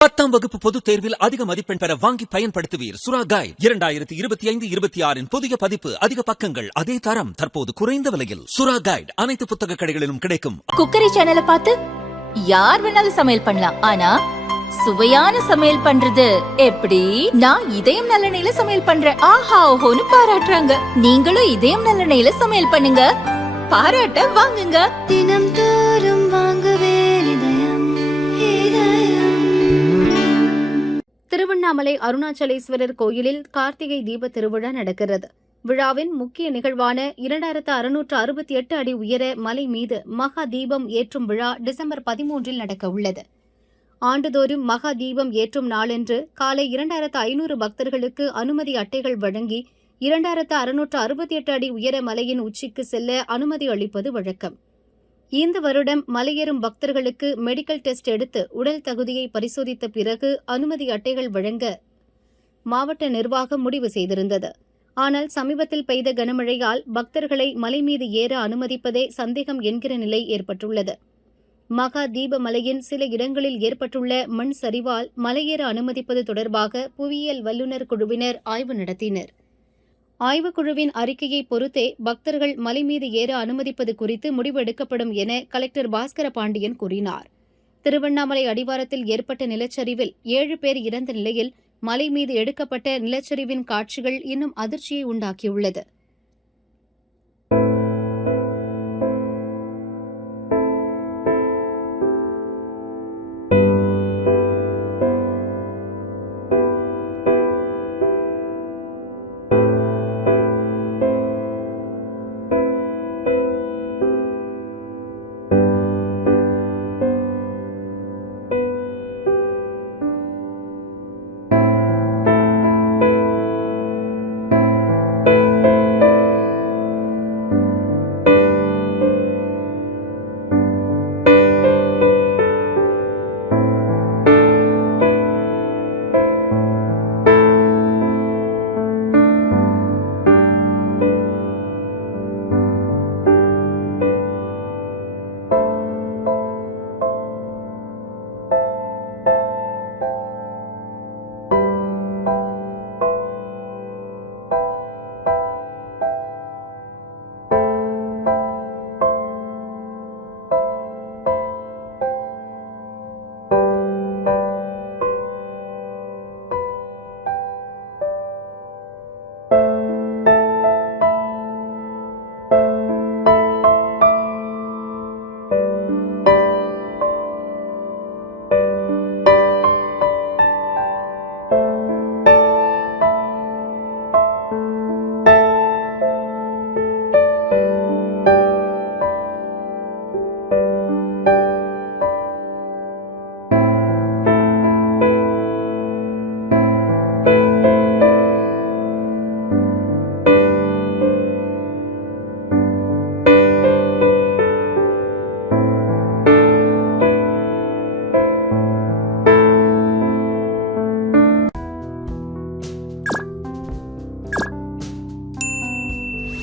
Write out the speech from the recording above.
10ஆம் வகுப்பு பொதுத் தேர்வில் அதிக மதிப்பெண் பெற வாங்கி பயன்படுத்துவீர் சுறா கைட் 2025-26 புதிய பதிப்பு. அதிக பக்கங்கள், அதே தரம், தற்போது குறைந்த விலையில். சுறா கைட் அனைத்து புத்தக கடைகளிலும் கிடைக்கும். குக்கரி சேனலை பார்த்து யார் வேணாலும் சமையல் பண்ணலாம். ஆனா சுவையான சமையல் பண்றது எப்படி? நான் இதயம் நல்லெண்ணெயில சமையல் பண்றேன். ஆஹா ஓஹோன்னு பாராட்டுறாங்க. நீங்களும் இதயம் நல்லெண்ணெயில சமையல் பண்ணுங்க, பாராட்ட வாங்குங்க. தினம் தோறும் வாங்குவே திருவண்ணாமலை அருணாச்சலேஸ்வரர் கோயிலில் கார்த்திகை தீப திருவிழா நடக்கிறது. விழாவின் முக்கிய நிகழ்வான 2668 அடி உயர மலை மீது மகா தீபம் ஏற்றும் விழா டிசம்பர் 13 நடக்க உள்ளது. ஆண்டுதோறும் மகா தீபம் ஏற்றும் நாளன்று காலை 2500 பக்தர்களுக்கு அனுமதி அட்டைகள் வழங்கி 2668 அடி உயர மலையின் உச்சிக்கு செல்ல அனுமதி அளிப்பது வழக்கம். இந்த வருடம் மலையேறும் பக்தர்களுக்கு மெடிக்கல் டெஸ்ட் எடுத்து உடல் தகுதியை பரிசோதித்த பிறகு அனுமதி அட்டைகள் வழங்க மாவட்ட நிர்வாகம் முடிவு செய்திருந்தது. ஆனால் சமீபத்தில் பெய்த கனமழையால் பக்தர்களை மலை மீது ஏற அனுமதிப்பதே சந்தேகம் என்கிற நிலை ஏற்பட்டுள்ளது. மகா தீப மலையின் சில இடங்களில் ஏற்பட்டுள்ள மண் சரிவால் மலையேற அனுமதிப்பது தொடர்பாக புவியியல் வல்லுநர் குழுவினர் ஆய்வு நடத்தினர். ஆய்வுக்குழுவின் அறிக்கையை பொறுத்தே பக்தர்கள் மலை மீது ஏற அனுமதிப்பது குறித்து முடிவு எடுக்கப்படும் என கலெக்டர் பாஸ்கர பாண்டியன் கூறினார். திருவண்ணாமலை அடிவாரத்தில் ஏற்பட்ட நிலச்சரிவில் 7 பேர் இறந்த நிலையில் மலை மீது எடுக்கப்பட்ட நிலச்சரிவின் காட்சிகள் இன்னும் அதிர்ச்சியை உண்டாக்கியுள்ளது.